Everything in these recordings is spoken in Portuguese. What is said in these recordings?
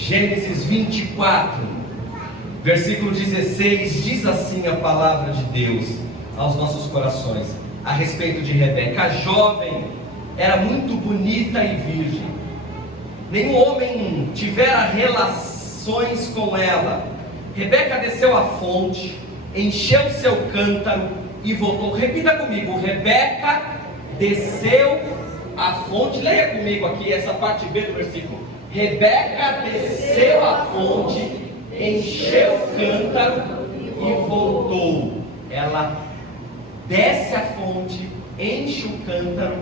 Gênesis 24, versículo 16, diz assim a palavra de Deus aos nossos corações, a respeito de Rebeca. A jovem era muito bonita e virgem, nenhum homem tivera relações com ela. Rebeca desceu à fonte, encheu seu cântaro e voltou. Repita comigo: Rebeca desceu à fonte. Leia comigo aqui essa parte B do versículo. Rebeca desceu à fonte, encheu o cântaro e voltou. Ela desce a fonte, enche o cântaro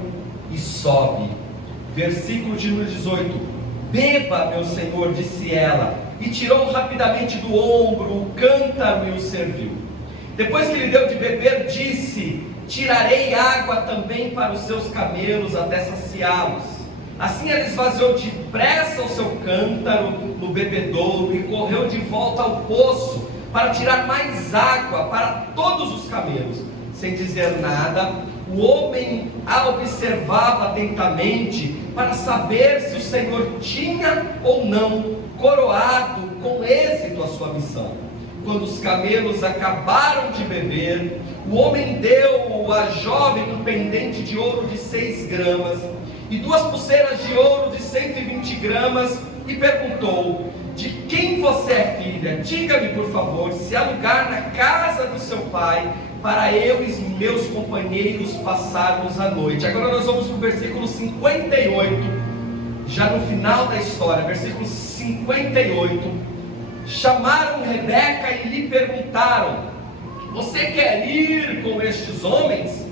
e sobe. Versículo de número 18: Beba, meu senhor, disse ela, e tirou rapidamente do ombro o cântaro e o serviu. Depois que lhe deu de beber, disse: Tirarei água também para os seus camelos até saciá-los. Assim ela esvaziou depressa o seu cântaro no bebedouro e correu de volta ao poço para tirar mais água para todos os camelos. Sem dizer nada, o homem a observava atentamente para saber se o Senhor tinha ou não coroado com êxito a sua missão. Quando os camelos acabaram de beber, o homem deu à jovem um pendente de ouro de 6 gramas e 2 pulseiras de ouro de 120 gramas e perguntou: De quem você é filha? Diga-me, por favor, se há lugar na casa do seu pai para eu e meus companheiros passarmos a noite. Agora nós vamos para o versículo 58, já no final da história, versículo 58. Chamaram Rebeca e lhe perguntaram: Você quer ir com estes homens?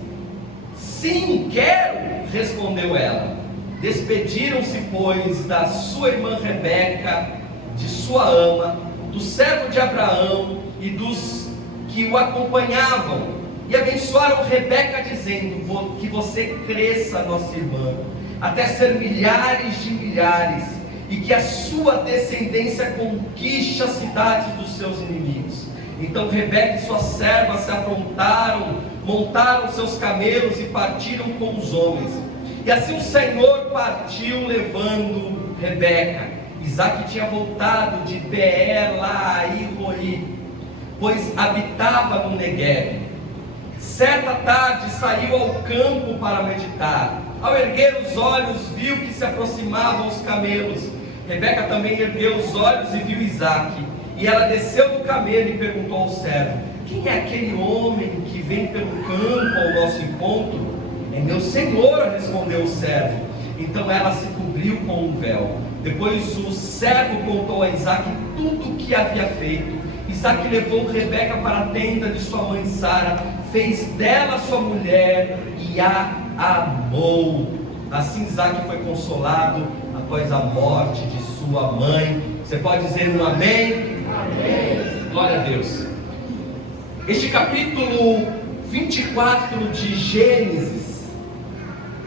Sim, quero, respondeu ela. Despediram-se, pois, da sua irmã Rebeca, de sua ama, do servo de Abraão e dos que o acompanhavam, e abençoaram Rebeca, dizendo: Que você cresça, nossa irmã, até ser milhares de milhares, e que a sua descendência conquiste as cidades dos seus inimigos. Então Rebeca e sua serva se aprontaram, montaram seus camelos e partiram com os homens. E assim o Senhor partiu levando Rebeca. Isaque tinha voltado de Beer-Lahai-Roi, pois habitava no Negueb. Certa tarde saiu ao campo para meditar. Ao erguer os olhos, viu que se aproximavam os camelos. Rebeca também ergueu os olhos e viu Isaque. E ela desceu do camelo e perguntou ao servo: Quem é aquele homem que vem pelo campo ao nosso encontro? É meu senhor, respondeu o servo. Então ela se cobriu com um véu. Depois o servo contou a Isaque tudo o que havia feito. Isaque levou Rebeca para a tenda de sua mãe Sara, fez dela sua mulher e a amou. Assim Isaque foi consolado após a morte de sua mãe. Você pode dizer um amém? Amém. Glória a Deus. Este capítulo 24 de Gênesis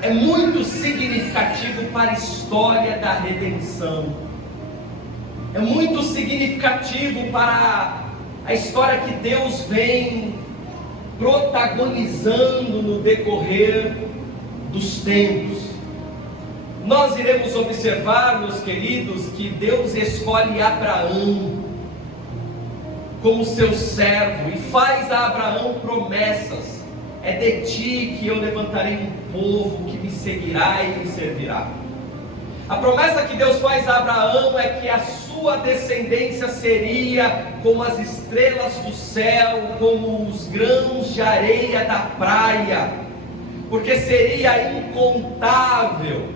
é muito significativo para a história da redenção. É muito significativo para a história que Deus vem protagonizando no decorrer dos tempos. Nós iremos observar, meus queridos, que Deus escolhe Abraão como seu servo e faz a Abraão promessas. É de ti que eu levantarei um povo que me seguirá e me servirá. A promessa que Deus faz a Abraão é que a sua descendência seria como as estrelas do céu, como os grãos de areia da praia, porque seria incontável,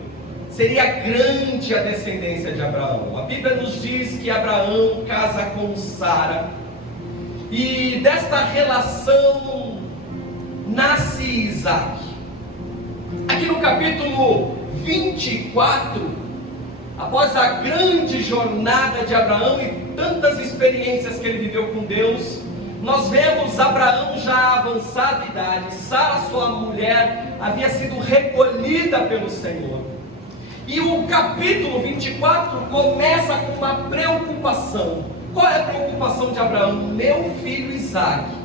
seria grande a descendência de Abraão. A Bíblia nos diz que Abraão casa com Sara, e desta relação nasce Isaque. Aqui no capítulo 24, após a grande jornada de Abraão e tantas experiências que ele viveu com Deus, nós vemos Abraão já avançada idade. Sara, sua mulher, havia sido recolhida pelo Senhor. E o capítulo 24 começa com uma preocupação. Qual é a preocupação de Abraão? Meu filho Isaque,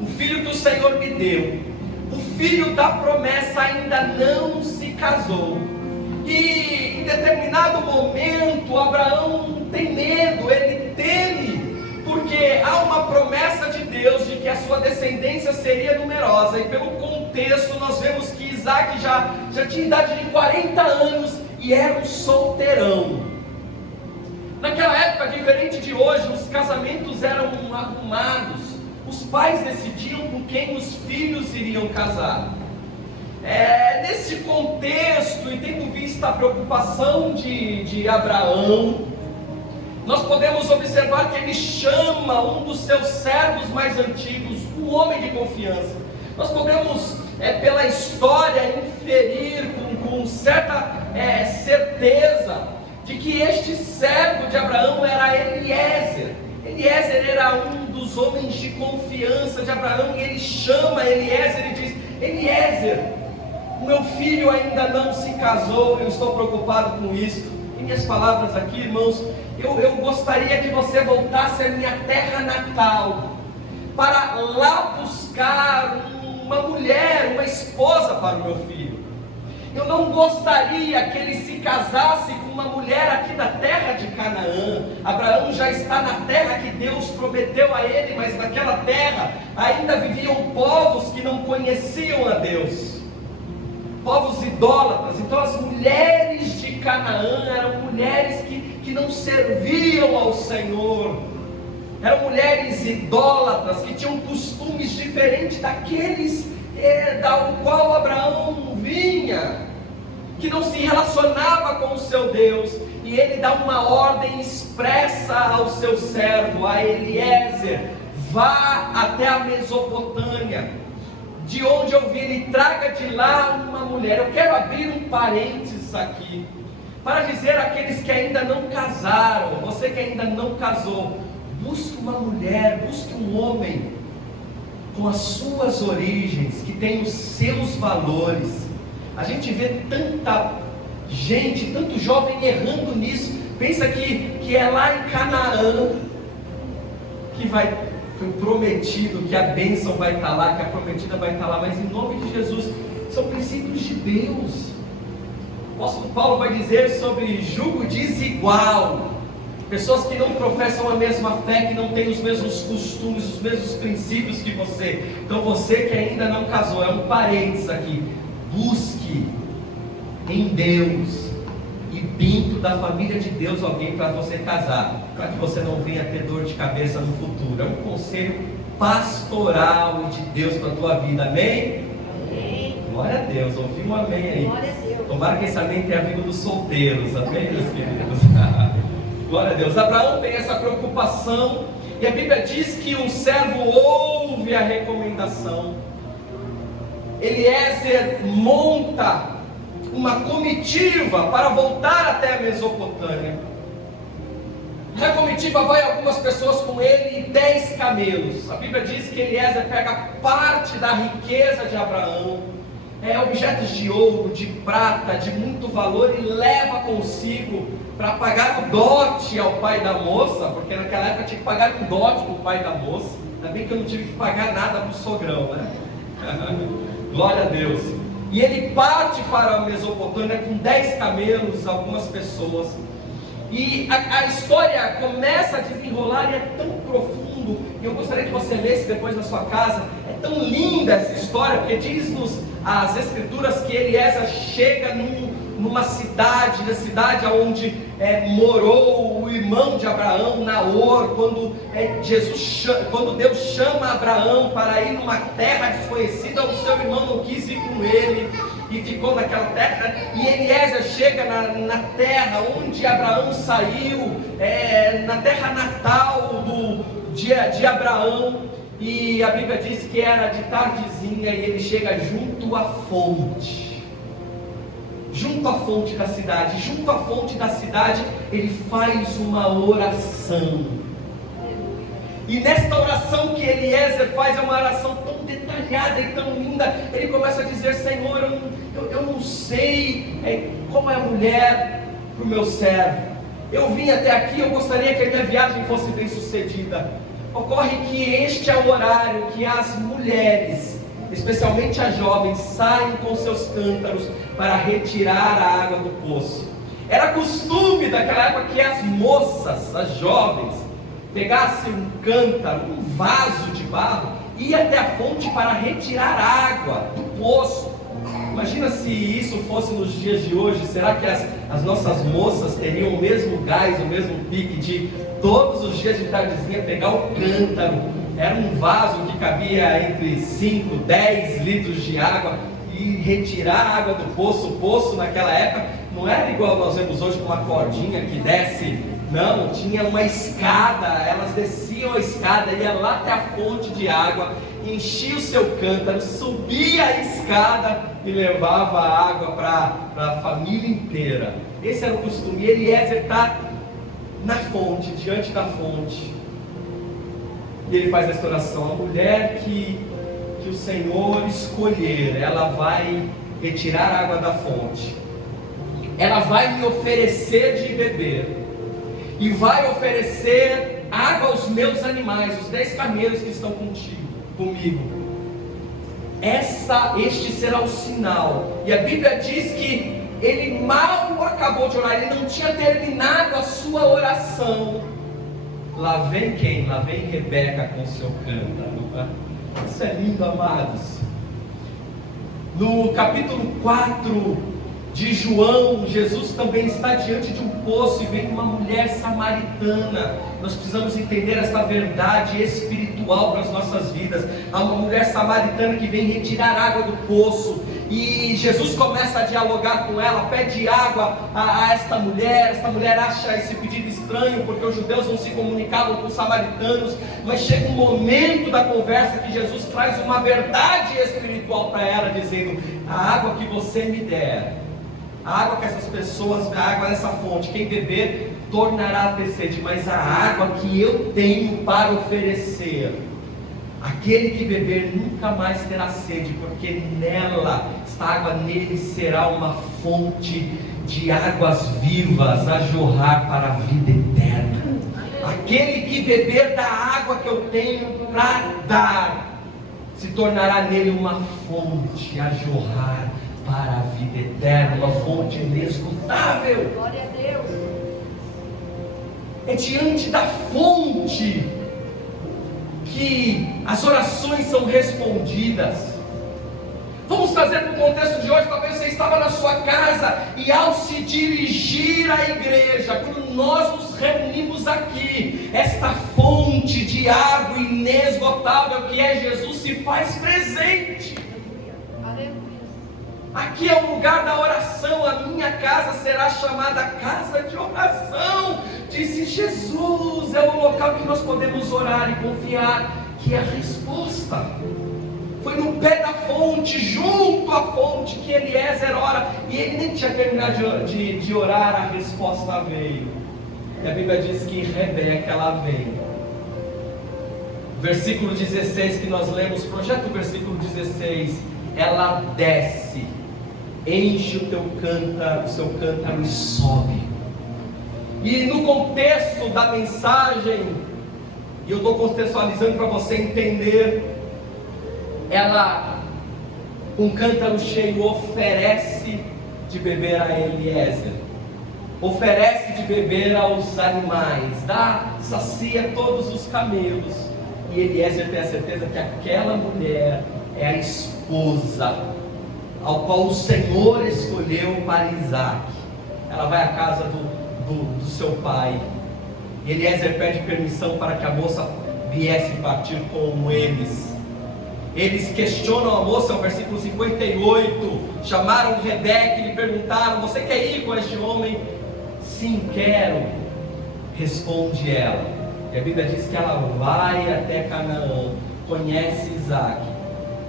o filho que o Senhor me deu, o filho da promessa, ainda não se casou. E em determinado momento Abraão tem medo sua descendência seria numerosa, e pelo contexto nós vemos que Isaac já tinha idade de 40 anos e era um solteirão. Naquela época, diferente de hoje, os casamentos eram arrumados, os pais decidiam com quem os filhos iriam casar. Nesse contexto, e tendo visto a preocupação de Abraão, nós podemos observar que ele chama um dos seus servos mais antigos, um homem de confiança. Nós podemos, pela história, inferir com certa certeza de que este servo de Abraão era Eliezer. Eliezer era um dos homens de confiança de Abraão, e ele chama Eliezer e diz: Eliezer, o meu filho ainda não se casou, eu estou preocupado com isso. Em minhas palavras aqui, irmãos, eu gostaria que você voltasse à minha terra natal, para lá buscar uma mulher, uma esposa para o meu filho. Eu não gostaria que ele se casasse com uma mulher aqui da terra de Canaã. Abraão já está na terra que Deus prometeu a ele, mas naquela terra ainda viviam povos que não conheciam a Deus, povos idólatras. Então as mulheres de Canaã eram mulheres que não serviam ao Senhor, eram mulheres idólatras, que tinham costumes diferentes daqueles da qual Abraão vinha, que não se relacionava com o seu Deus. E ele dá uma ordem expressa ao seu servo, a Eliezer: vá até a Mesopotâmia, de onde eu vim, e traga de lá uma mulher. Eu quero abrir um parênteses aqui, para dizer àqueles que ainda não casaram, você que ainda não casou, busque uma mulher, busque um homem com as suas origens, que tem os seus valores. A gente vê tanta gente, tanto jovem errando nisso, pensa que é lá em Canaã que vai, que o prometido, que a bênção vai estar lá, que a prometida vai estar lá, mas em nome de Jesus, são princípios de Deus. O apóstolo Paulo vai dizer sobre jugo desigual, pessoas que não professam a mesma fé, que não têm os mesmos costumes, os mesmos princípios que você. Então você que ainda não casou, é um parênteses aqui, busque em Deus, e dentro da família de Deus, alguém para você casar, para que você não venha ter dor de cabeça no futuro. É um conselho pastoral de Deus para a tua vida, amém? Amém. Glória a Deus, ouvi um amém aí. Glória a Deus. Tomara que esse amém tenha vindo dos solteiros, amém, meus queridos? Glória a Deus. Abraão tem essa preocupação, e a Bíblia diz que um servo ouve a recomendação. Eliezer monta uma comitiva para voltar até a Mesopotâmia. Na comitiva vai algumas pessoas com ele e 10 camelos. A Bíblia diz que Eliezer pega parte da riqueza de Abraão, objetos de ouro, de prata, de muito valor, e leva consigo para pagar o dote ao pai da moça, porque naquela época tinha que pagar um dote para o pai da moça. Ainda bem que eu não tive que pagar nada para o sogrão, né? Glória a Deus. E ele parte para a Mesopotâmia com 10 camelos, algumas pessoas. E a história começa a desenrolar, e é tão profundo, e eu gostaria que você lesse depois na sua casa. É tão linda essa história, porque diz-nos as escrituras que Eliezer chega numa cidade, na cidade onde morou o irmão de Abraão, Naor, quando Deus chama Abraão para ir numa terra desconhecida, o seu irmão não quis ir com ele, e ficou naquela terra. E Eliezer chega na terra onde Abraão saiu, na terra natal de Abraão, e a Bíblia diz que era de tardezinha, e ele chega junto à fonte da cidade. Junto à fonte da cidade, ele faz uma oração. E nesta oração que Eliezer faz, é uma oração tão detalhada e tão linda. Ele começa a dizer: Senhor, eu não sei como é a mulher para o meu servo. Eu vim até aqui, eu gostaria que a minha viagem fosse bem sucedida. Ocorre que este é o horário que as mulheres, especialmente as jovens, saem com seus cântaros para retirar a água do poço. Era costume daquela época que as moças, as jovens, pegassem um cântaro, um vaso de barro, ia até a fonte para retirar água do poço. Imagina se isso fosse nos dias de hoje. Será que as nossas moças teriam o mesmo gás, o mesmo pique de todos os dias de tardezinha pegar o cântaro? Era um vaso que cabia entre 5, 10 litros de água e retirar a água do poço. O poço naquela época não era igual nós vemos hoje com uma cordinha que desce. Não, tinha uma escada. Elas desciam a escada, ia lá até a fonte de água, enchia o seu cântaro, subia a escada e levava a água para a família inteira. Esse era o costume. E Eliezer está na fonte, diante da fonte, e ele faz essa oração: a mulher que o Senhor escolher, ela vai retirar a água da fonte, ela vai me oferecer de beber, e vai oferecer água aos meus animais, os 10 camelos que estão comigo. Este será o sinal. E a Bíblia diz que ele mal acabou de orar, ele não tinha terminado a sua oração. Lá vem quem? Lá vem Rebeca com seu cântaro. Isso é lindo, amados. No capítulo 4 de João, Jesus também está diante de um poço e vem uma mulher samaritana. Nós precisamos entender essa verdade espiritual para as nossas vidas. Há uma mulher samaritana que vem retirar água do poço, e Jesus começa a dialogar com ela, pede água a esta mulher. Esta mulher acha esse pedido estranho, porque os judeus não se comunicavam com os samaritanos, mas chega um momento da conversa que Jesus traz uma verdade espiritual para ela, dizendo: a água que você me der, a água que essas pessoas, a água dessa fonte, quem beber tornará a ter sede, mas a água que eu tenho para oferecer, aquele que beber nunca mais terá sede, porque nela, esta água nele será uma fonte de águas vivas a jorrar para a vida eterna. Aquele que beber da água que eu tenho para dar, se tornará nele uma fonte a jorrar para a vida eterna, uma fonte inesgotável. Glória a Deus. É diante da fonte que as orações são respondidas. Vamos trazer para o contexto de hoje. Talvez você estava na sua casa e, ao se dirigir à igreja, quando nós nos reunimos aqui, esta fonte de água inesgotável que é Jesus se faz presente. Aqui é o lugar da oração. A minha casa será chamada casa de oração, disse Jesus. É o local que nós podemos orar e confiar que a resposta foi no pé da fonte, junto à fonte, que Eliezer ora. E ele nem tinha terminado de orar, a resposta veio. E a Bíblia diz que Rebeca, ela vem. Versículo 16 que nós lemos, projeta o versículo 16. Ela desce, enche o seu cântaro e sobe. E no contexto da mensagem, e eu estou contextualizando para você entender, ela, com um cântaro cheio, oferece de beber a Eliezer, oferece de beber aos animais, sacia todos os camelos. E Eliezer tem a certeza que aquela mulher é a esposa ao qual o Senhor escolheu para Isaac. Ela vai à casa do seu pai, e Eliezer pede permissão para que a moça viesse partir com eles. Eles questionam a moça, no versículo 58, chamaram Rebeca e lhe perguntaram: você quer ir com este homem? Sim, quero, responde ela. E a Bíblia diz que ela vai até Canaã, conhece Isaac,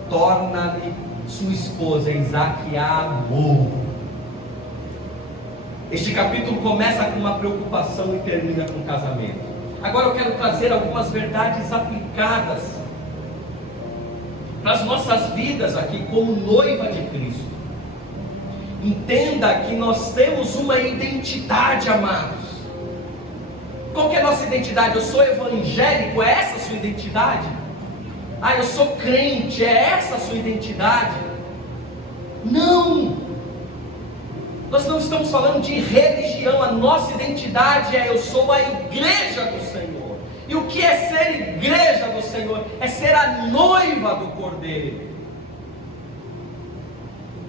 torna-lhe sua esposa. Isaac a amou. Este capítulo começa com uma preocupação e termina com um casamento. Agora eu quero trazer algumas verdades aplicadas para as nossas vidas aqui como noiva de Cristo. Entenda que nós temos uma identidade, amados. Qual que é a nossa identidade? Eu sou evangélico, é essa a sua identidade? Ah, eu sou crente, é essa a sua identidade? Não! Nós não estamos falando de religião. A nossa identidade é: eu sou a igreja do Senhor. E o que é ser igreja do Senhor? É ser a noiva do Cordeiro.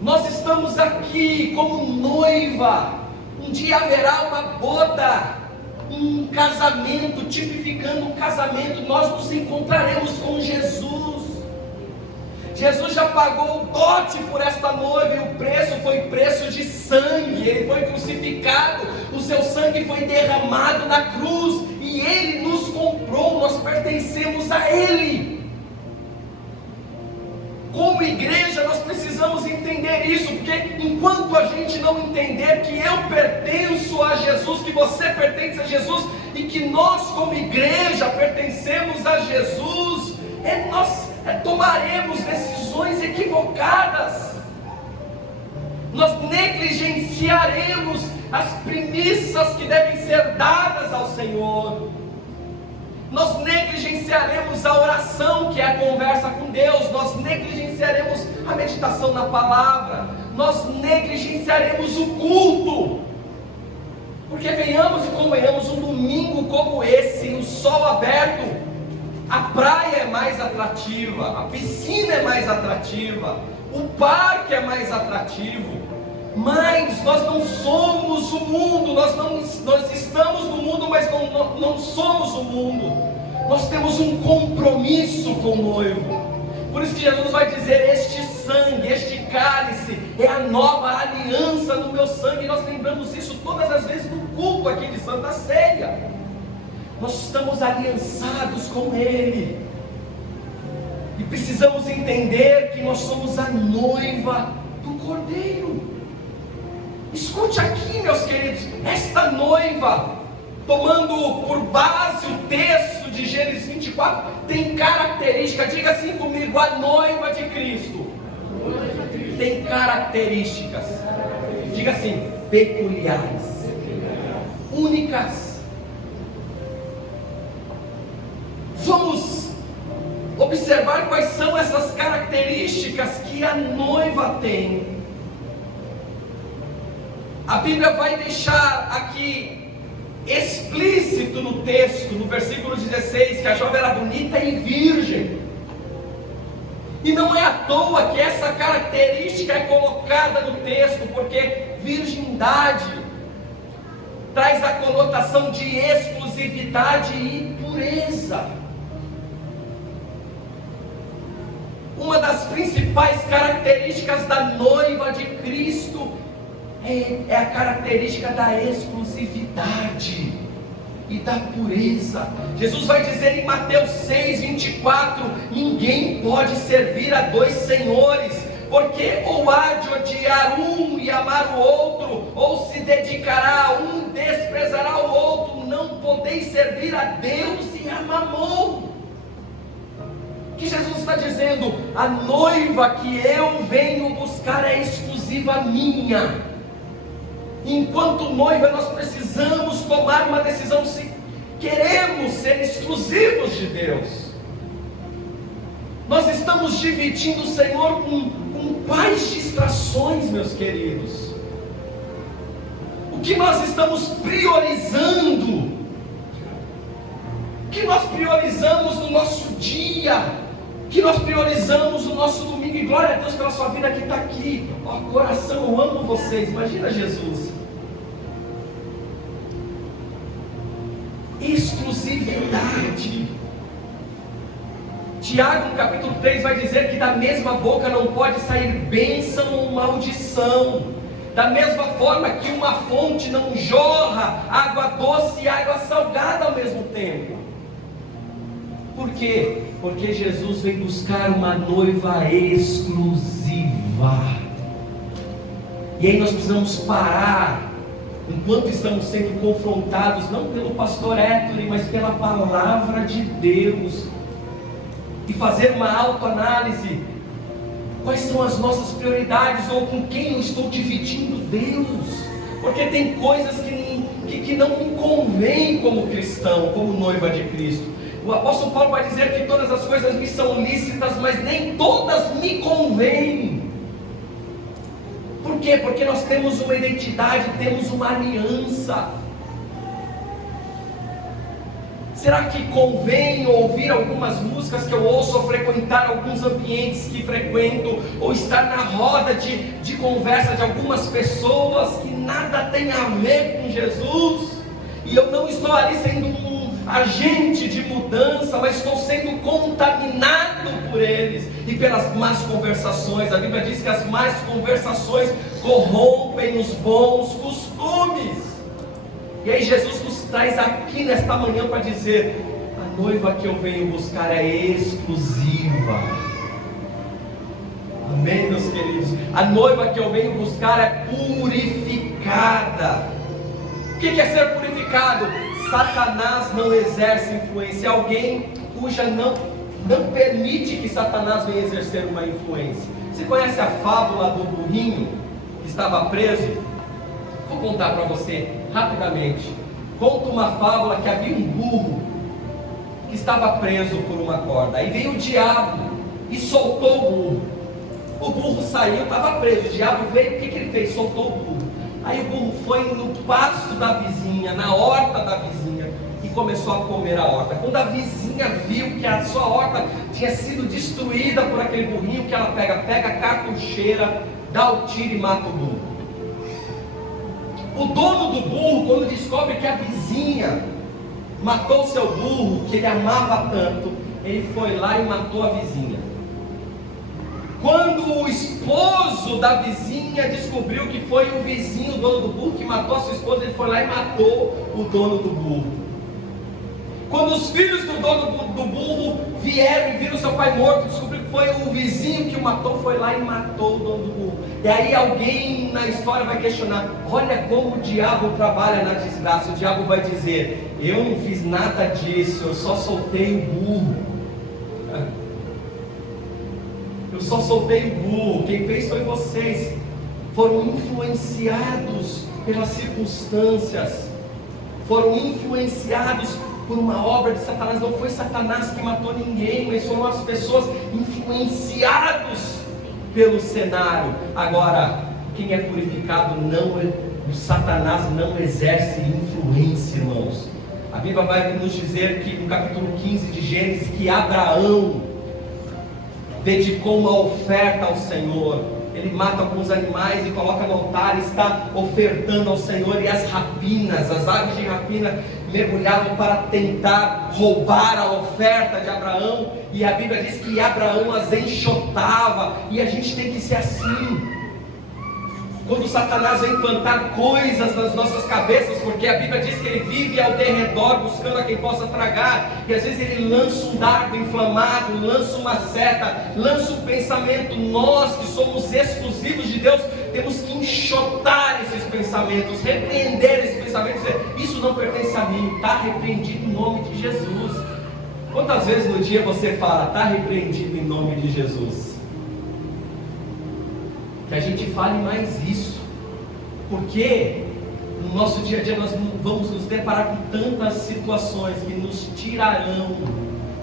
Nós estamos aqui como noiva. Um dia haverá uma boda, um casamento, tipificando um casamento. Nós nos encontraremos com Jesus. Jesus já pagou o dote por esta noiva, e o preço foi preço de sangue. Ele foi crucificado, o seu sangue foi derramado na cruz, e Ele nos comprou, nós pertencemos a Ele. Como igreja nós precisamos entender isso, porque enquanto a gente não entender que eu pertenço a Jesus, que você pertence a Jesus, e que nós como igreja pertencemos a Jesus, nós tomaremos decisões equivocadas, nós negligenciaremos as premissas que devem ser dadas ao Senhor, nós negligenciaremos a oração, que é a conversa com Deus, nós negligenciaremos a meditação na palavra, nós negligenciaremos o culto, porque venhamos e convenhamos, um domingo como esse, o sol aberto, a praia é mais atrativa, a piscina é mais atrativa, o parque é mais atrativo, mas nós não somos o mundo, nós estamos no mundo, mas não somos o mundo. Nós temos um compromisso com o noivo. Por isso que Jesus vai dizer: este sangue, este cálice é a nova aliança no meu sangue. E nós lembramos isso todas as vezes no culto aqui de Santa Ceia. Nós estamos aliançados com Ele, e precisamos entender que nós somos a noiva do Cordeiro. Escute aqui, meus queridos, esta noiva, tomando por base o texto de Gênesis 24, tem característica, diga assim comigo: a noiva de Cristo tem características, diga assim, peculiares, únicas. Vamos observar quais são essas características que a noiva tem. A Bíblia vai deixar aqui explícito no texto, no versículo 16, que a jovem era bonita e virgem. E não é à toa que essa característica é colocada no texto, porque virgindade traz a conotação de exclusividade e pureza. Uma das principais características da noiva de Cristo é a característica da exclusividade e da pureza. Jesus vai dizer em Mateus 6:24: ninguém pode servir a dois senhores, porque ou há de odiar um e amar o outro, ou se dedicará a um, desprezará o outro. Não podeis servir a Deus e a Mamon. O que Jesus está dizendo? A noiva que eu venho buscar é exclusiva minha. Enquanto noiva, nós precisamos tomar uma decisão se queremos ser exclusivos de Deus. Nós estamos dividindo o Senhor com quais distrações, meus queridos? O que nós estamos priorizando? O que nós priorizamos no nosso dia? O que nós priorizamos no nosso domingo? E glória a Deus pela sua vida que está aqui. Ó, coração, eu amo vocês. Imagina Jesus. Exclusividade. Tiago, no capítulo 3, vai dizer que da mesma boca não pode sair bênção ou maldição. Da mesma forma que uma fonte não jorra água doce e água salgada ao mesmo tempo. Por quê? Porque Jesus vem buscar uma noiva exclusiva. E aí nós precisamos parar, enquanto estamos sendo confrontados, não pelo pastor Héctor, mas pela palavra de Deus, e fazer uma autoanálise. Quais são as nossas prioridades, ou com quem eu estou dividindo Deus? Porque tem coisas que não me convém como cristão, como noiva de Cristo. O apóstolo Paulo vai dizer que todas as coisas me são lícitas, mas nem todas me convêm. Por quê? Porque nós temos uma identidade, temos uma aliança. Será que convém ouvir algumas músicas que eu ouço, ou frequentar alguns ambientes que frequento, ou estar na roda de conversa de algumas pessoas que nada tem a ver com Jesus, e eu não estou ali sendo um agente de mudança, mas estou sendo contaminado por eles e pelas más conversações? A Bíblia diz que as más conversações corrompem os bons costumes. E aí Jesus nos traz aqui nesta manhã para dizer: a noiva que eu venho buscar é exclusiva. Amém, meus queridos? A noiva que eu venho buscar é purificada. O que é ser purificado? Satanás não exerce influência. Alguém cuja não permite que Satanás venha exercer uma influência. Você conhece a fábula do burrinho que estava preso? Vou contar para você rapidamente. Conta uma fábula que havia um burro que estava preso por uma corda. Aí veio o diabo e soltou o burro. O burro saiu, estava preso. O diabo veio, o que ele fez? Soltou o burro. Aí o burro foi no pasto da vizinha, na horta da vizinha, e começou a comer a horta. Quando a vizinha viu que a sua horta tinha sido destruída por aquele burrinho, que ela pega a cartucheira, dá o tiro e mata o burro. O dono do burro, quando descobre que a vizinha matou seu burro, que ele amava tanto, ele foi lá e matou a vizinha. Quando o esposo da vizinha descobriu que foi o vizinho, o dono do burro, que matou a sua esposa, ele foi lá e matou o dono do burro. Quando os filhos do dono do burro vieram e viram seu pai morto, descobriram que foi o vizinho que o matou, foi lá e matou o dono do burro. E aí alguém na história vai questionar: olha como o diabo trabalha na desgraça. O diabo vai dizer: eu não fiz nada disso, eu só soltei o burro. Eu só soltei o burro, quem fez foi vocês. Foram influenciados pelas circunstâncias, foram influenciados por uma obra de Satanás. Não foi Satanás que matou ninguém, mas foram as pessoas influenciados pelo cenário. Agora, quem é purificado o Satanás não exerce influência, irmãos. A Bíblia vai nos dizer que no capítulo 15 de Gênesis, que Abraão dedicou uma oferta ao Senhor. Ele mata alguns animais e coloca no altar, está ofertando ao Senhor. E as rapinas, as aves de rapina, mergulhavam para tentar roubar a oferta de Abraão. E a Bíblia diz que Abraão as enxotava. E a gente tem que ser assim. Quando Satanás vem plantar coisas nas nossas cabeças, porque a Bíblia diz que ele vive ao derredor buscando a quem possa tragar, e às vezes ele lança um dardo inflamado, lança uma seta, lança um pensamento. Nós que somos exclusivos de Deus, temos que enxotar esses pensamentos, repreender esses pensamentos, dizer: isso não pertence a mim, está repreendido em nome de Jesus. Quantas vezes no dia você fala: está repreendido em nome de Jesus? Que a gente fale mais isso, porque no nosso dia a dia nós vamos nos deparar com tantas situações que nos tirarão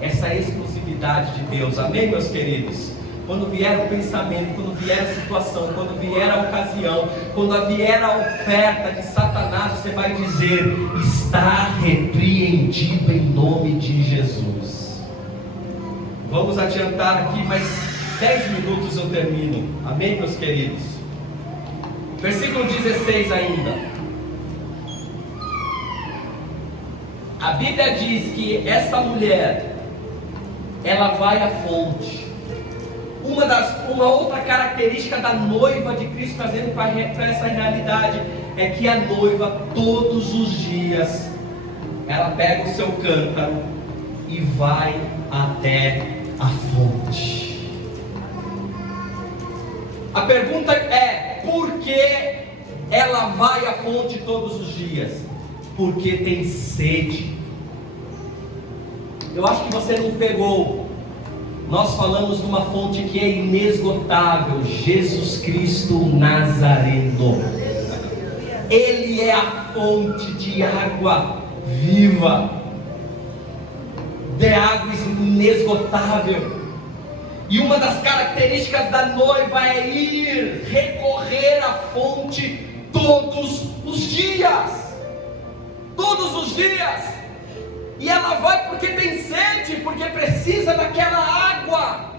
essa exclusividade de Deus. Amém, meus queridos? Quando vier o pensamento, quando vier a situação, quando vier a ocasião, quando vier a oferta de Satanás, você vai dizer: está repreendido em nome de Jesus. Vamos adiantar aqui, mas 10 minutos eu termino. Amém, meus queridos? Versículo 16 ainda. A Bíblia diz que essa mulher, ela vai à fonte. Uma outra característica da noiva de Cristo, trazendo para essa realidade, é que a noiva, todos os dias, ela pega o seu cântaro e vai até a fonte. A pergunta é: por que ela vai à fonte todos os dias? Porque tem sede. Eu acho que você não pegou. Nós falamos de uma fonte que é inesgotável: Jesus Cristo Nazareno. Ele é a fonte de água viva, de água inesgotável. E uma das características da noiva é ir recorrer à fonte todos os dias. Todos os dias. E ela vai porque tem sede, porque precisa daquela água.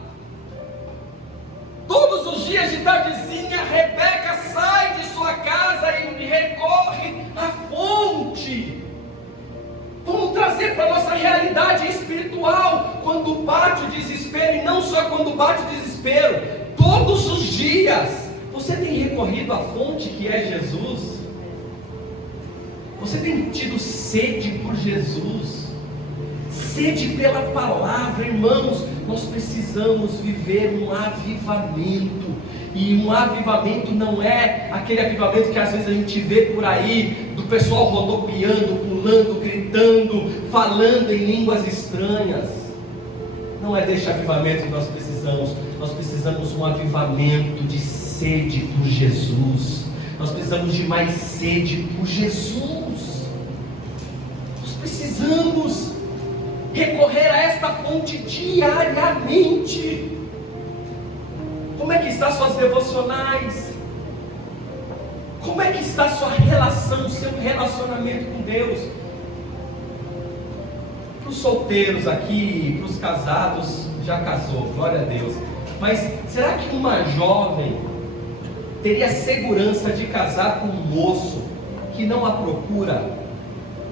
Todos os dias de tardezinha, Rebeca sai de sua casa e recorre à fonte. Vamos trazer para a nossa realidade espiritual, quando bate o desespero, e não só quando bate o desespero, todos os dias. Você tem recorrido à fonte que é Jesus? Você tem tido sede por Jesus? Sede pela palavra? Irmãos, nós precisamos viver um avivamento. E um avivamento não é aquele avivamento que às vezes a gente vê por aí, do pessoal rodopiando, pulando, gritando, falando em línguas estranhas. Não é deste avivamento que nós precisamos. Nós precisamos um avivamento de sede por Jesus. Nós precisamos de mais sede por Jesus. Nós precisamos recorrer a esta fonte diariamente. Como é que está suas devocionais? Como é que está a sua relação, o seu relacionamento com Deus? Para os solteiros aqui, para os casados, já casou, glória a Deus. Mas será que uma jovem teria segurança de casar com um moço que não a procura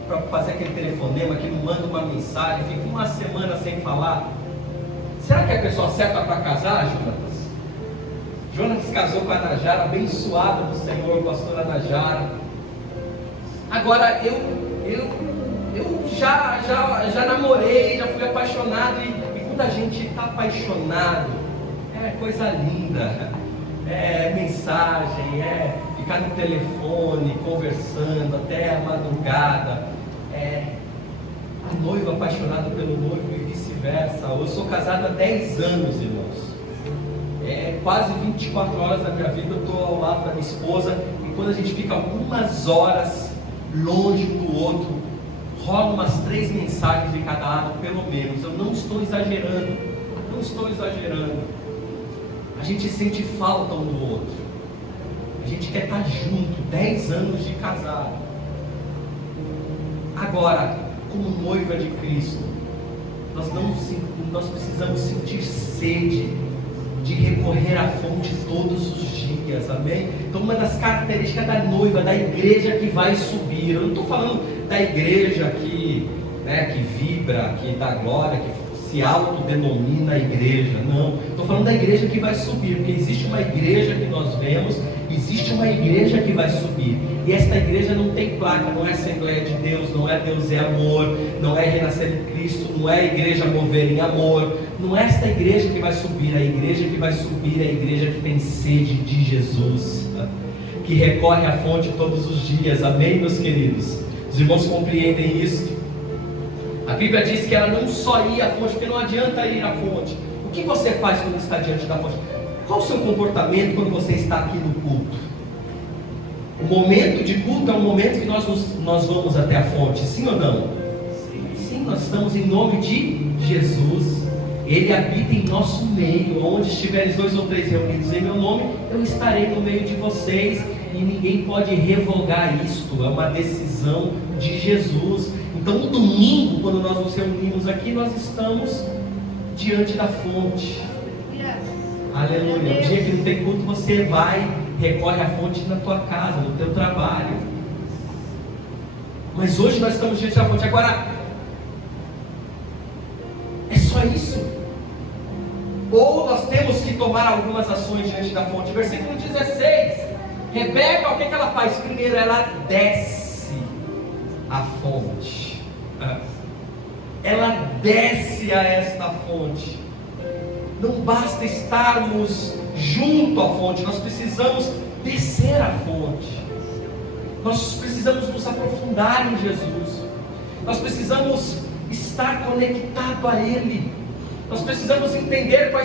para fazer aquele telefonema, que não manda uma mensagem, fica uma semana sem falar? Será que é a pessoa certa para casar, Jonatas? Jonatas casou com a Najara, abençoada do Senhor, pastora Najara. Agora eu já namorei, já fui apaixonado, e quando a gente está apaixonado, é coisa linda, é mensagem, é ficar no telefone, conversando até a madrugada, a noiva apaixonada pelo noivo e vice-versa. Eu sou casado há 10 anos, irmãos. Quase 24 horas da minha vida eu estou ao lado da minha esposa, e quando a gente fica algumas horas longe um do outro, rola umas 3 mensagens de cada lado, pelo menos. Eu não estou exagerando, A gente sente falta um do outro, a gente quer estar junto, 10 anos de casado. Agora, como noiva de Cristo, nós precisamos sentir sede de recorrer à fonte todos os dias, amém? Então, uma das características da noiva, da igreja que vai subir, eu não estou falando da igreja que vibra, que dá glória, que se autodenomina igreja, não, estou falando da igreja que vai subir, porque existe uma igreja que nós vemos, existe uma igreja que vai subir, e esta igreja não tem placa, não é Assembleia de Deus, não é Deus é Amor, não é Renascer em Cristo, não é Igreja Mover em Amor, não é esta igreja que vai subir. A igreja que vai subir é a igreja que tem sede de Jesus, que recorre à fonte todos os dias, amém, meus queridos? Os irmãos compreendem isso? A Bíblia diz que ela não só ia à fonte, porque não adianta ir à fonte. O que você faz quando está diante da fonte? Qual o seu comportamento quando você está aqui no culto? O momento de culto é um momento que nós vamos até a fonte, sim ou não? Sim, nós estamos em nome de Jesus. Ele habita em nosso meio. Onde estiveres 2 ou 3 reunidos em meu nome, eu estarei no meio de vocês, e ninguém pode revogar isto. É uma decisão de Jesus. Então, no domingo, quando nós nos reunimos aqui, nós estamos diante da fonte. Aleluia. O dia que não tem culto, você recorre à fonte na tua casa, no teu trabalho. Mas hoje nós estamos diante da fonte. Agora, é só isso? Ou nós temos que tomar algumas ações diante da fonte? Versículo 16. Rebeca, o que ela faz? Primeiro, ela desce a fonte. Ela desce a esta fonte. Não basta estarmos junto à fonte, nós precisamos descer a fonte. Nós precisamos nos aprofundar em Jesus. Nós precisamos estar conectado a Ele. Nós precisamos entender o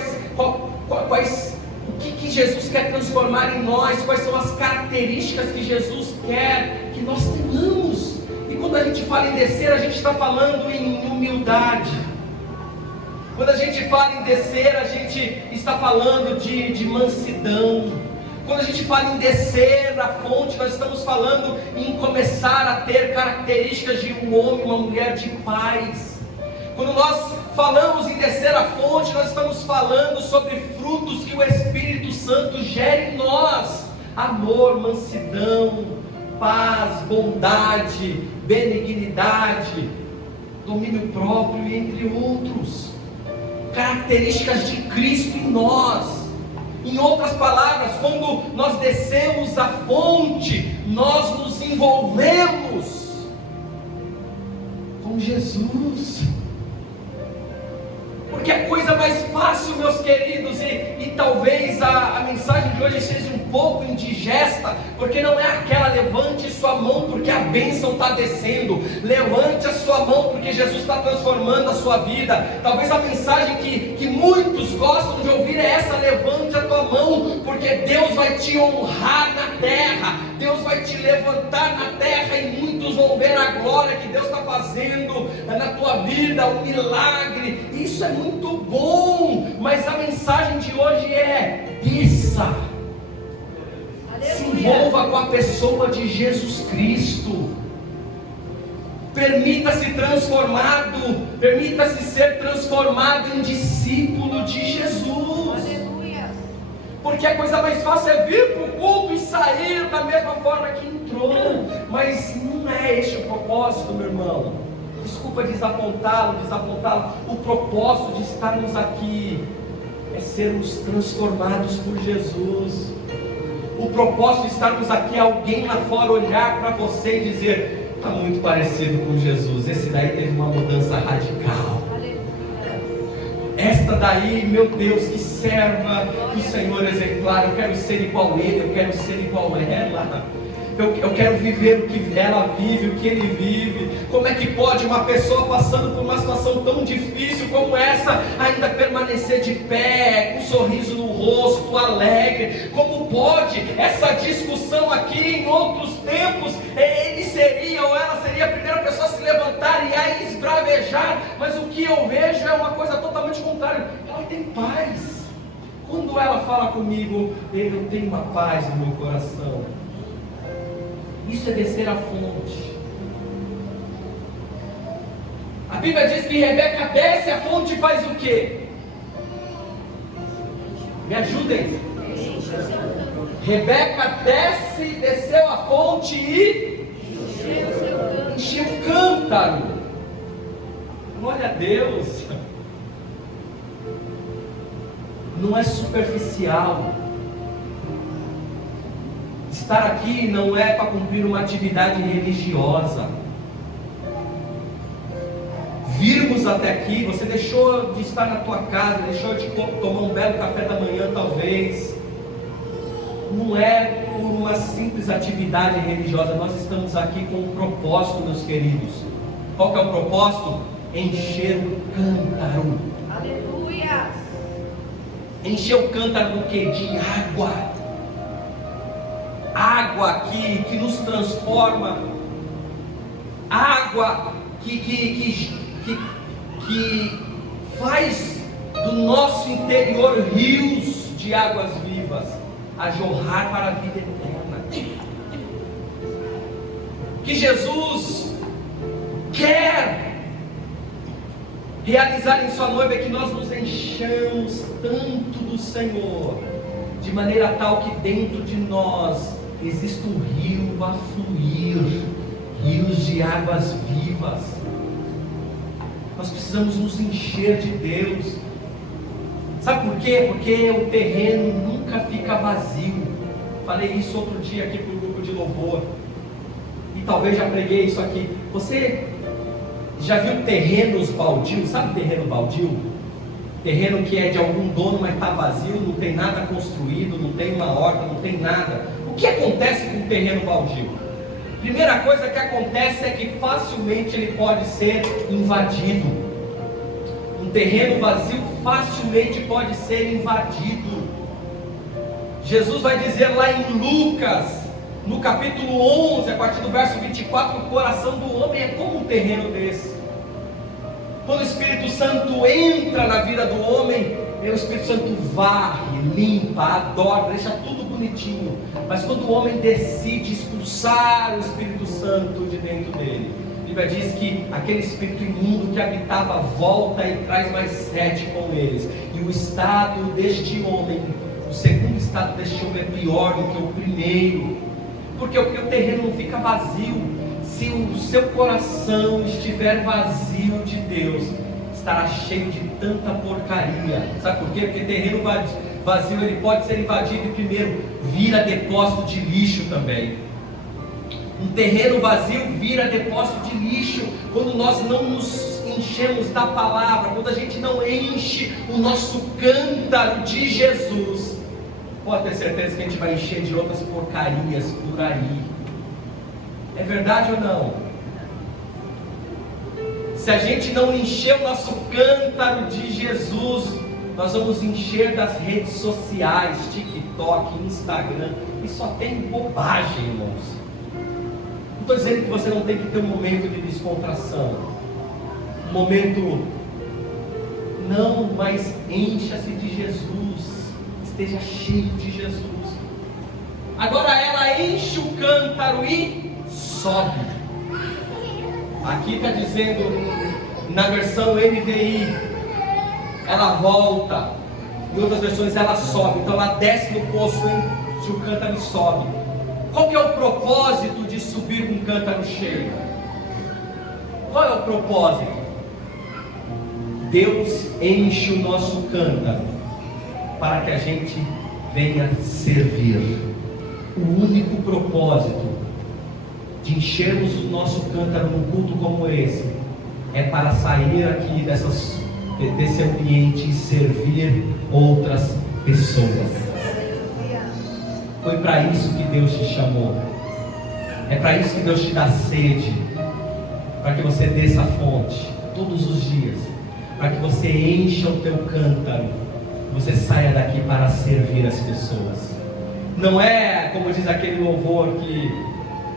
que Jesus quer transformar em nós, quais são as características que Jesus quer que nós tenhamos. E quando a gente fala em descer, a gente está falando em humildade. Quando a gente fala em descer, a gente está falando de mansidão. Quando a gente fala em descer a fonte, nós estamos falando em começar a ter características de um homem, uma mulher de paz. Quando nós falamos em descer a fonte, nós estamos falando sobre frutos que o Espírito Santo gera em nós: amor, mansidão, paz, bondade, benignidade, domínio próprio, entre outros. Características de Cristo em nós. Em outras palavras, quando nós descemos a fonte, nós nos envolvemos com Jesus. Porque a coisa mais fácil, meus queridos, e talvez a mensagem de hoje seja um pouco indigesta, porque não é aquela: levante sua mão porque a bênção está descendo, levante a sua mão porque Jesus está transformando a sua vida. Talvez a mensagem que muitos gostam de ouvir é essa: levante a tua mão, porque Deus vai te honrar na terra, Deus vai te levantar na terra, e muitos vão ver a glória que Deus está fazendo na tua vida, o milagre. Isso é muito bom, mas a mensagem de hoje é: desça, se envolva com a pessoa de Jesus Cristo, permita-se ser transformado em discípulo de Jesus. Aleluia. Porque a coisa mais fácil é vir para o culto e sair da mesma forma que entrou, mas não é este o propósito, meu irmão. Desculpa desapontá-lo. O propósito de estarmos aqui é sermos transformados por Jesus. O propósito de estarmos aqui é alguém lá fora olhar para você e dizer: está muito parecido com Jesus, esse daí teve uma mudança radical. Esta daí, meu Deus, que serva do Senhor exemplar. Eu quero ser igual a ele, eu quero ser igual a ela. Eu quero viver o que ela vive, o que ele vive. Como é que pode uma pessoa passando por uma situação tão difícil como essa ainda permanecer de pé, com um sorriso no rosto, alegre? Como pode? Essa discussão aqui em outros tempos, ele seria ou ela seria a primeira pessoa a se levantar e a esbravejar, mas o que eu vejo é uma coisa totalmente contrária. Ela tem paz. Quando ela fala comigo, eu tenho uma paz no meu coração. Isso é descer a fonte. A Bíblia diz que Rebeca desce a fonte e faz o quê? Me ajudem. Rebeca desceu a fonte e encheu o cântaro. Glória a Deus. Não é superficial. Estar aqui não é para cumprir uma atividade religiosa. Virmos até aqui, você deixou de estar na tua casa, deixou de tomar um belo café da manhã talvez. Não é por uma simples atividade religiosa. Nós estamos aqui com um propósito, meus queridos. Qual que é o propósito? Encher o cântaro. Aleluia. Encher o cântaro do quê? De água. Água que nos transforma, água que faz do nosso interior rios de águas vivas a jorrar para a vida eterna. Que Jesus quer realizar em sua noiva é que nós nos enchamos tanto do Senhor, de maneira tal que dentro de nós existe um rio a fluir, rios de águas vivas. Nós precisamos nos encher de Deus. Sabe por quê? Porque o terreno nunca fica vazio. Falei isso outro dia aqui para o grupo de louvor, e talvez já preguei isso aqui. Você já viu terrenos baldios? Sabe terreno baldio? Terreno que é de algum dono, mas está vazio, não tem nada construído, não tem uma horta, não tem nada. O que acontece com o terreno baldio? Primeira coisa que acontece é que facilmente ele pode ser invadido. Um terreno vazio facilmente pode ser invadido. Jesus vai dizer lá em Lucas, no capítulo 11, a partir do verso 24, que o coração do homem é como um terreno desse. Quando o Espírito Santo entra na vida do homem, o Espírito Santo varre, limpa, adora, deixa tudo bonitinho. Mas quando o homem decide expulsar o Espírito Santo de dentro dele, a Bíblia diz que aquele espírito imundo que habitava volta e traz mais 7 com eles. E o estado deste homem, o segundo estado deste homem é pior do que o primeiro. Por quê? Porque o terreno não fica vazio. Se o seu coração estiver vazio de Deus, estará cheio de tanta porcaria. Sabe por quê? Porque terreno vazio ele pode ser invadido e primeiro vira depósito de lixo também. Um terreno vazio vira depósito de lixo quando nós não nos enchemos da palavra, quando a gente não enche o nosso cântaro de Jesus. Pode ter certeza que a gente vai encher de outras porcarias por aí. É verdade ou não? Se a gente não encher o nosso cântaro de Jesus, nós vamos encher das redes sociais, TikTok, Instagram, e só tem bobagem, irmãos. Não estou dizendo que você não tem que ter um momento de descontração, um momento, não, mas encha-se de Jesus, esteja cheio de Jesus. Agora ela enche o cântaro e sobe. Aqui está dizendo na versão NVI, ela volta. Em outras versões ela sobe. Então ela desce no poço, enche o cântaro e sobe. Qual que é o propósito de subir com um cântaro cheio? Qual é o propósito? Deus enche o nosso cântaro para que a gente venha servir. O único propósito de enchermos o nosso cântaro num culto como esse é para sair aqui desse ambiente e servir outras pessoas. Foi para isso que Deus te chamou. É para isso que Deus te dá sede, para que você desça a fonte todos os dias, para que você encha o teu cântaro, você saia daqui para servir as pessoas. Não é como diz aquele louvor que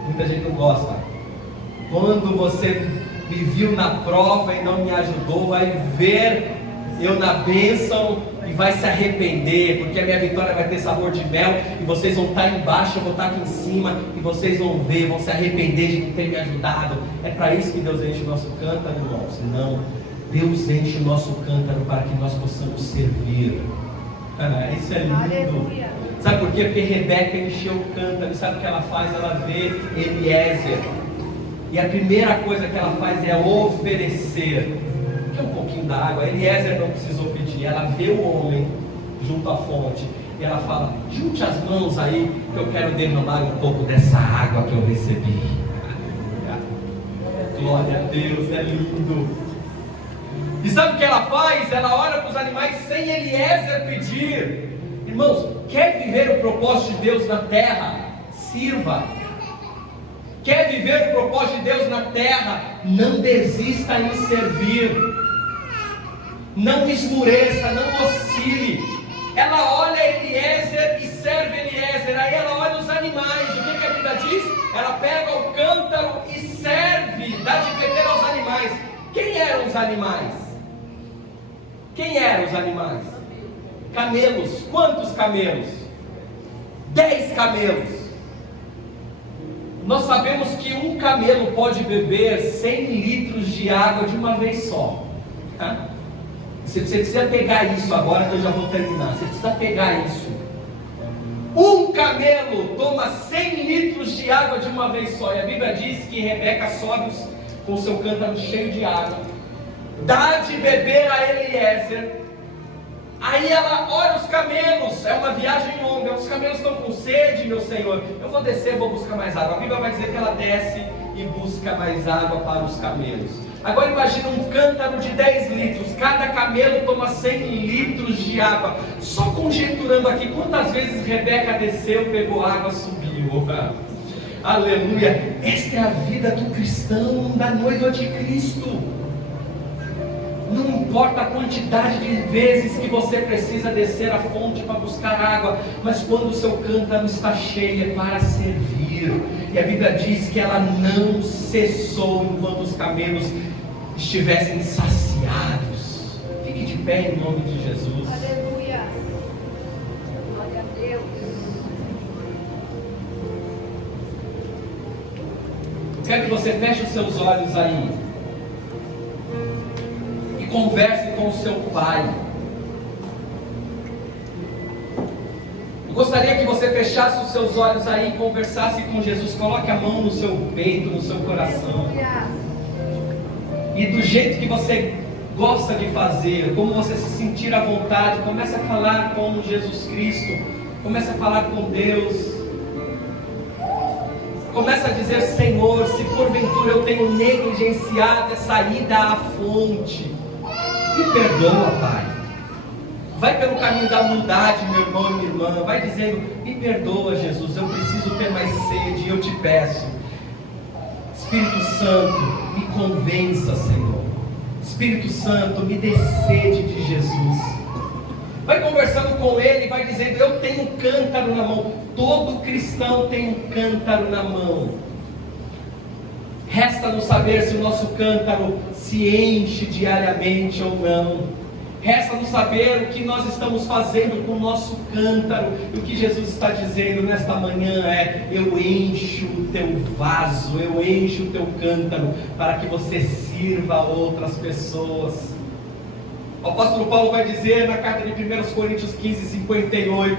muita gente não gosta. Quando você me viu na prova e não me ajudou, vai ver eu na bênção e vai se arrepender, porque a minha vitória vai ter sabor de mel, e vocês vão estar embaixo, eu vou estar aqui em cima, e vocês vão ver, vão se arrepender de não ter me ajudado. É para isso que Deus enche o nosso cântaro, irmãos? Não, Deus enche o nosso cântaro para que nós possamos servir. Isso é lindo. Aleluia. Sabe por quê? Porque Rebeca encheu o cântaro, e sabe o que ela faz? Ela vê Eliezer, e a primeira coisa que ela faz é oferecer. Quer um pouquinho da água? Eliezer não precisou pedir, ela vê o homem junto à fonte, e ela fala: junte as mãos aí, que eu quero derramar um pouco dessa água que eu recebi. Glória a Deus, é lindo. E sabe o que ela faz? Ela olha para os animais sem Eliezer pedir. Irmãos, quer viver o propósito de Deus na terra? Sirva. Quer viver o propósito de Deus na terra? Não desista em servir. Não esmoreça, não oscile. Ela olha Eliezer e serve Eliezer. Aí ela olha os animais. O que a Bíblia diz? Ela pega o cântaro e serve, dá de beber aos animais. Quem eram os animais? Quem eram os animais? Camelos. Quantos camelos? 10 camelos. Nós sabemos que um camelo pode beber 100 litros de água de uma vez só. Tá? Você precisa pegar isso agora, que eu já vou terminar. Você precisa pegar isso. Um camelo toma 100 litros de água de uma vez só. E a Bíblia diz que Rebeca sobe com o seu cântaro cheio de água, dá de beber a Eliezer. Aí ela olha os camelos, é uma viagem longa, os camelos estão com sede, meu Senhor, eu vou descer, vou buscar mais água. A Bíblia vai dizer que ela desce e busca mais água para os camelos. Agora imagina um cântaro de 10 litros, cada camelo toma 100 litros de água. Só conjecturando aqui, quantas vezes Rebeca desceu, pegou água, subiu. Aleluia. Esta é a vida do cristão, da noiva de Cristo. Não importa a quantidade de vezes que você precisa descer a fonte para buscar água, mas quando o seu cântaro está cheio é para servir. E a Bíblia diz que ela não cessou enquanto os camelos estivessem saciados. Fique de pé em nome de Jesus. Aleluia. Glória a Deus. quero que você feche os seus olhos aí e converse com o seu pai. Eu gostaria que você fechasse os seus olhos aí e conversasse com Jesus. Coloque a mão no seu peito, no seu coração. E do jeito que você gosta de fazer, como você se sentir à vontade, comece a falar com Jesus Cristo. Comece a falar com Deus. Comece a dizer: Senhor, se porventura eu tenho negligenciado essa ida à fonte, me perdoa, Pai. Vai pelo caminho da humildade, meu irmão e minha irmã. Vai dizendo: me perdoa, Jesus, eu preciso ter mais sede, eu te peço. Espírito Santo, me convença, Senhor. Espírito Santo, me dê sede de Jesus. Vai conversando com Ele, vai dizendo: eu tenho um cântaro na mão. Todo cristão tem um cântaro na mão. Resta-nos saber se o nosso cântaro se enche diariamente ou não. Resta-nos saber o que nós estamos fazendo com o nosso cântaro. E o que Jesus está dizendo nesta manhã é: eu encho o teu vaso, eu encho o teu cântaro, para que você sirva a outras pessoas. O apóstolo Paulo vai dizer na carta de 1 Coríntios 15:58: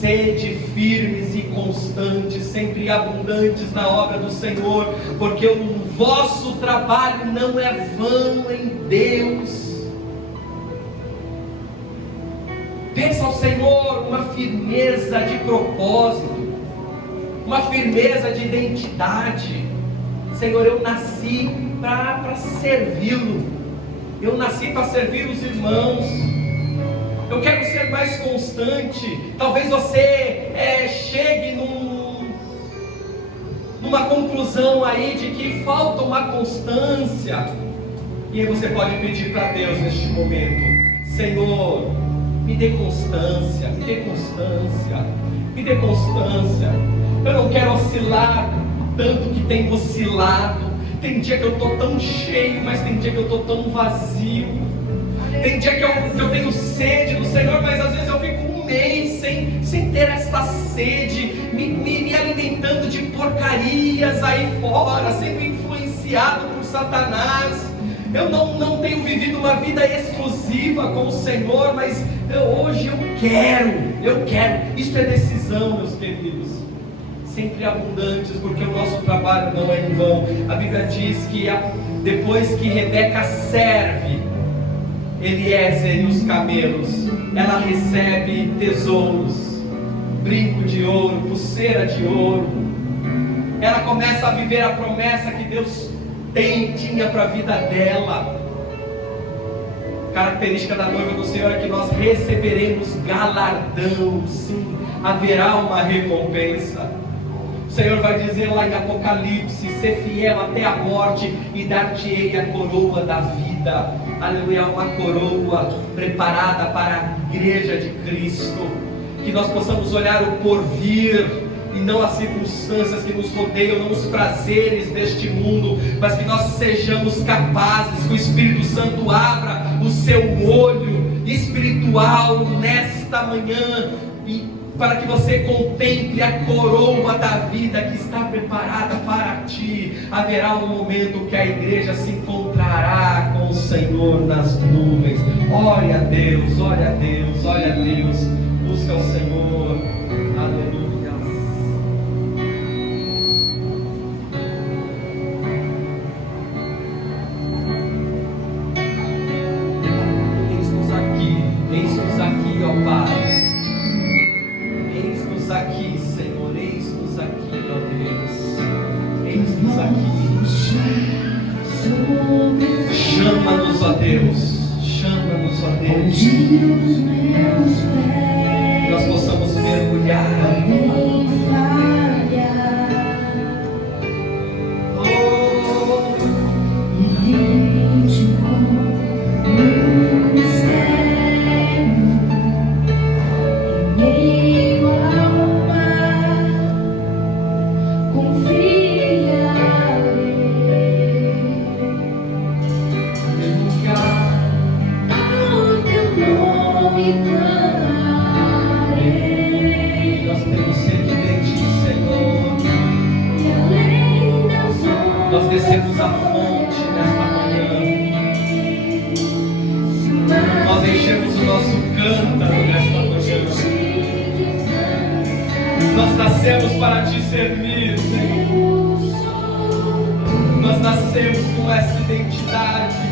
sede firmes e constantes, sempre abundantes na obra do Senhor, porque o vosso trabalho não é vão em Deus. Peça ao Senhor uma firmeza de propósito, uma firmeza de identidade. Senhor, eu nasci para servi-lo, eu nasci para servir os irmãos, eu quero ser mais constante. Talvez você chegue numa conclusão aí de que falta uma constância, e aí você pode pedir para Deus neste momento: Senhor, me dê constância, me dê constância, me dê constância. Eu não quero oscilar tanto que tem oscilado. Tem dia que eu estou tão cheio, mas tem dia que eu estou tão vazio. Tem dia que eu tenho sede do Senhor, mas às vezes eu fico um mês sem ter esta sede, me alimentando de porcarias aí fora, sendo influenciado por Satanás. Eu não tenho vivido uma vida exclusiva com o Senhor, mas hoje eu quero. Isso é decisão, meus queridos. Sempre abundantes, porque o nosso trabalho não é em vão. A Bíblia diz que depois que Rebeca serve Eliezer e os camelos, ela recebe tesouros, brinco de ouro, pulseira de ouro. Ela começa a viver a promessa que Deus tinha para a vida dela. Característica da noiva do Senhor é que nós receberemos galardão, sim, haverá uma recompensa. O Senhor vai dizer lá em Apocalipse: ser fiel até a morte e dar-te-ei a coroa da vida. Aleluia, uma coroa preparada para a igreja de Cristo. Que nós possamos olhar o porvir e não as circunstâncias que nos rodeiam, não os prazeres deste mundo, mas que nós sejamos capazes, que o Espírito Santo abra o seu olho espiritual nesta manhã, e para que você contemple a coroa da vida que está preparada para ti. Haverá um momento que a igreja se encontrará com o Senhor nas nuvens. Ore a Deus, ore a Deus, ore a Deus. Busca o Senhor. Aleluia. Eis-nos aqui, ó Pai. Eis-nos aqui, Senhor, eis-nos aqui, ó Deus. Eis-nos aqui. Chama-nos, ó Deus. Chama-nos, ó Deus. Que nós possamos mergulhar. Nós temos sede de nosso cântaro nesta manhã. Nós nascemos para te servir, Senhor. Nós nascemos com essa identidade.